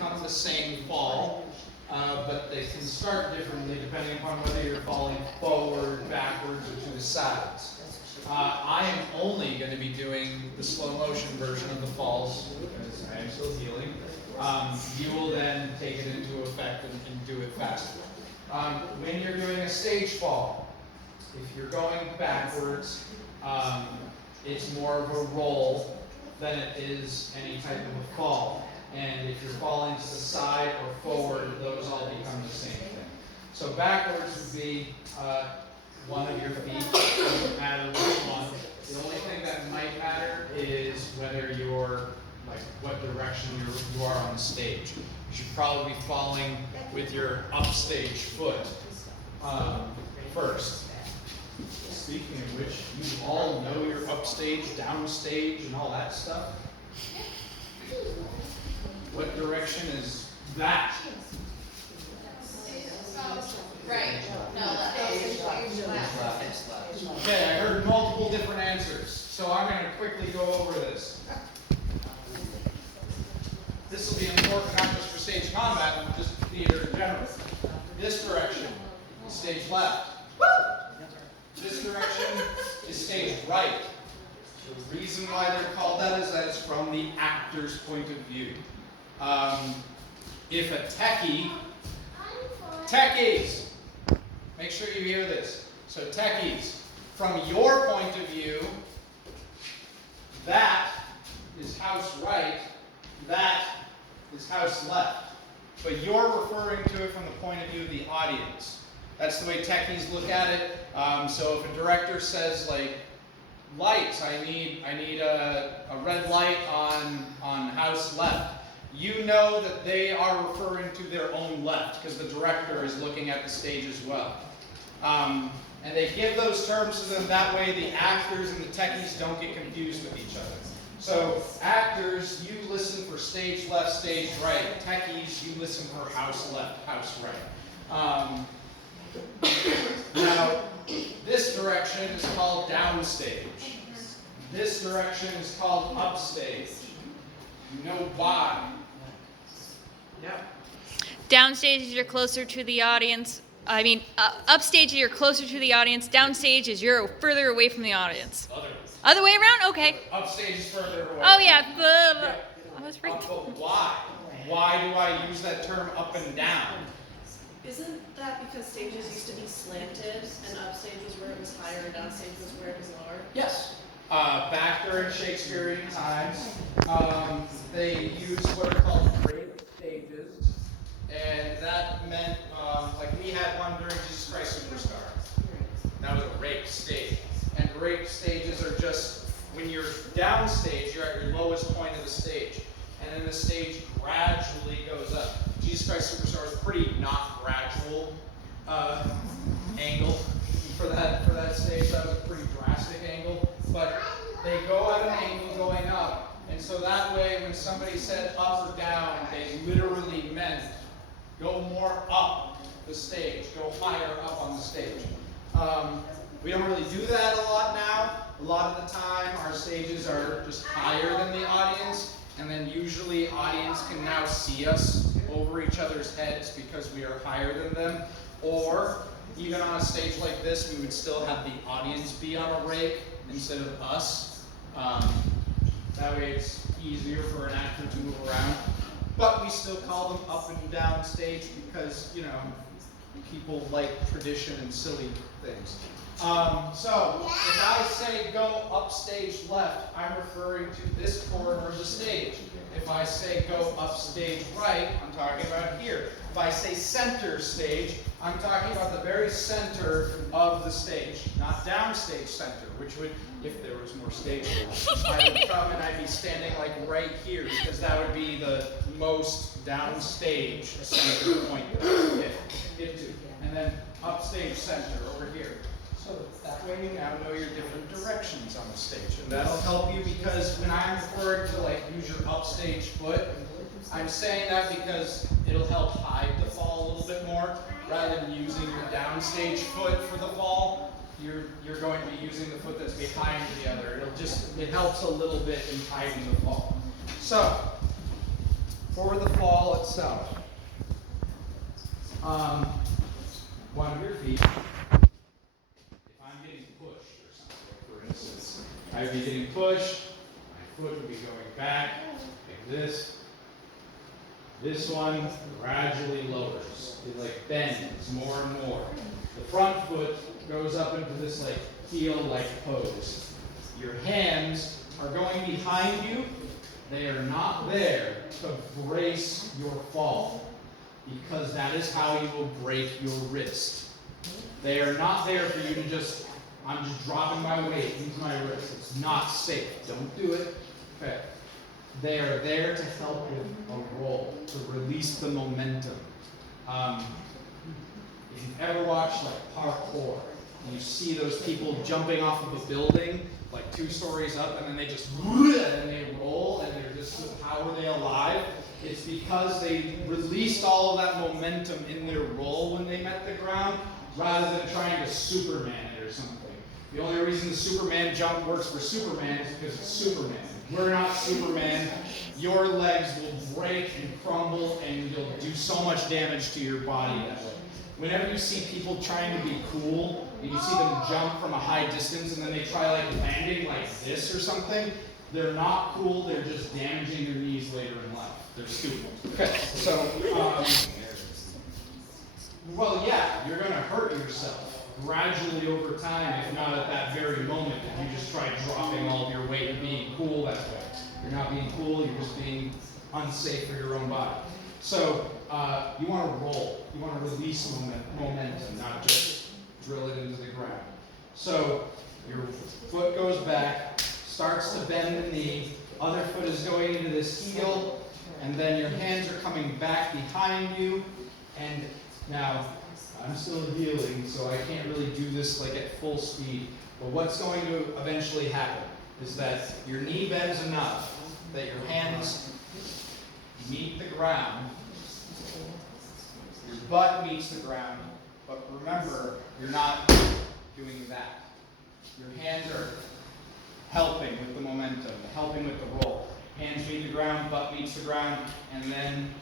become the same fall, but they can start differently depending upon whether you're falling forward, backwards, or to the sides. I am only going to be doing the slow motion version of the falls because I am still healing. You will then take it into effect and do it faster. When you're doing a stage fall, if you're going backwards, it's more of a roll than it is any type of a fall. And if you're falling to the side or forward, those all become the same thing. So backwards would be one of your feet. It doesn't matter which one. The only thing that might matter is whether you're, like, what direction you are on stage. You should probably be falling with your upstage foot first. Speaking of which, you all know your upstage, downstage, and all that stuff. What direction is that? Right. No, left. Okay, I heard multiple different answers, so I'm going to quickly go over this. This will be important not just for stage combat, but just theater in general. This direction is stage left. This direction is stage right. The reason why they're called that is that it's from the actor's point of view. If a techies, make sure you hear this. So techies, from your point of view, that is house right, that is house left. But you're referring to it from the point of view of the audience. That's the way techies look at it. So if a director says, like, lights, I need a red light on house left, you know that they are referring to their own left because the director is looking at the stage as well. And they give those terms to them, that way the actors and the techies don't get confused with each other. So actors, you listen for stage left, stage right. Techies, you listen for house left, house right. Now, this direction is called downstage. This direction is called upstage. You know why? Yeah. Downstage is you're closer to the audience. I mean, upstage you're closer to the audience. Downstage is you're further away from the audience. Other way around? Okay. Upstage is further away. Oh yeah. I was right. But why? Why do I use that term up and down? Isn't that because stages used to be slanted and upstage was where it was higher and downstage was where it was lower? Yes. Back during Shakespearean times, they used what are called draped stages, and that meant, like we had one during Jesus Christ Superstar. That was a raped stage. And raped stages are just, when you're downstage, you're at your lowest point of the stage. And then the stage gradually goes up. Jesus Christ Superstar is pretty not gradual angle for that stage. That was a pretty drastic angle. But they go at an angle going up. And so that way, when somebody said up or down, they literally meant go more up the stage, go higher up on the stage. We don't really do that a lot now. A lot of the time, our stages are just higher than the audience. And then usually audience can now see us over each other's heads because we are higher than them. Or even on a stage like this, we would still have the audience be on a rake instead of us. That way it's easier for an actor to move around. But we still call them up and down stage because, you know, people like tradition and silly things. So, if I say go upstage left, I'm referring to this corner of the stage. If I say go upstage right, I'm talking about here. If I say center stage, I'm talking about the very center of the stage, not downstage center, which would, if there was more stage, I would come and I'd be standing like right here because that would be the most downstage center point that I would get to. And then upstage center over here. So that way you now know your different directions on the stage. And that'll help you because when I'm referring to like use your upstage foot, I'm saying that because it'll help hide the fall a little bit more. Rather than using your downstage foot for the fall, you're going to be using the foot that's behind the other. It helps a little bit in hiding the fall. So, for the fall, itself. One of your feet, if I'm getting pushed or something, for instance, I would be getting pushed, my foot would be going back like this. This one gradually lowers. It like bends more and more. The front foot goes up into this like heel-like pose. Your hands are going behind you. They are not there to brace your fall, because that is how you will break your wrist. They are not there for you to just, I'm just dropping my weight into my wrist. It's not safe. Don't do it. Okay. They are there to help with a roll, to release the momentum. If you've ever watched like parkour, and you see those people jumping off of a building, like 2 stories up, and then they just, and they roll, and they're just, how are they alive? It's because they released all of that momentum in their roll when they met the ground, rather than trying to Superman it or something. The only reason the Superman jump works for Superman is because it's Superman. We're not Superman. Your legs will break and crumble, and you'll do so much damage to your body that way. Whenever you see people trying to be cool, and you see them jump from a high distance, and then they try like landing like this or something, they're not cool. They're just damaging their knees later in life. They're stupid. Okay, so, well, yeah, you're going to hurt yourself gradually over time, if not at that very moment, if you just try dropping all of your weight and being cool that way. You're not being cool, you're just being unsafe for your own body. So you want to roll. You want to release momentum, not just drill it into the ground. So your foot goes back, starts to bend the knee, other foot is going into this heel, and then your hands are coming back behind you, and now I'm still healing, so I can't really do this like at full speed. But what's going to eventually happen is that your knee bends enough that your hands meet the ground, your butt meets the ground, but remember, you're not doing that. Your hands are helping with the momentum, helping with the roll. Hands meet the ground, butt meets the ground, and then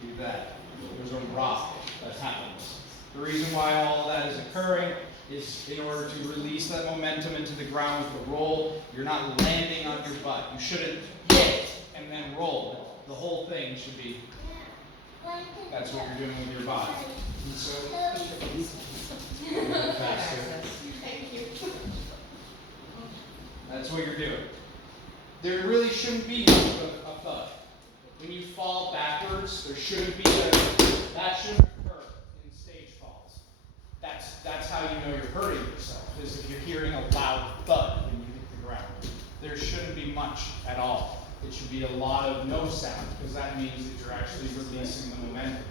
you do that. There's a rock that happens. The reason why all of that is occurring is in order to release that momentum into the ground with the roll. You're not landing on your butt. You shouldn't hit and then roll. The whole thing should be, that's what you're doing with your body. And so, faster. Thank you. That's what you're doing. There really shouldn't be a thud. When you fall backwards, there shouldn't be that shouldn't occur in stage falls. That's how you know you're hurting yourself, is if you're hearing a loud thud when you hit the ground. There shouldn't be much at all. It should be a lot of no sound, because that means that you're actually releasing the momentum.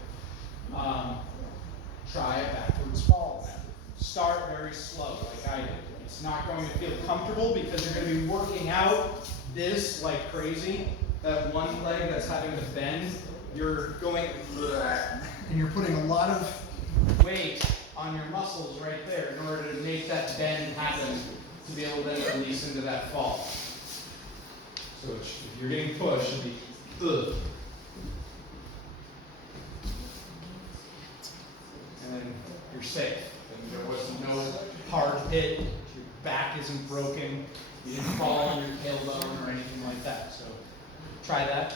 Try a backwards fall now. Start very slow, like I did. It's not going to feel comfortable because you're going to be working out this like crazy. That one leg that's having to bend, you're going, and you're putting a lot of weight on your muscles right there in order to make that bend happen to be able to then release into that fall. So if you're getting pushed, it'll be ugh. And then you're safe. And there was no hard hit, your back isn't broken, you didn't fall on your tailbone or anything like that. So try that.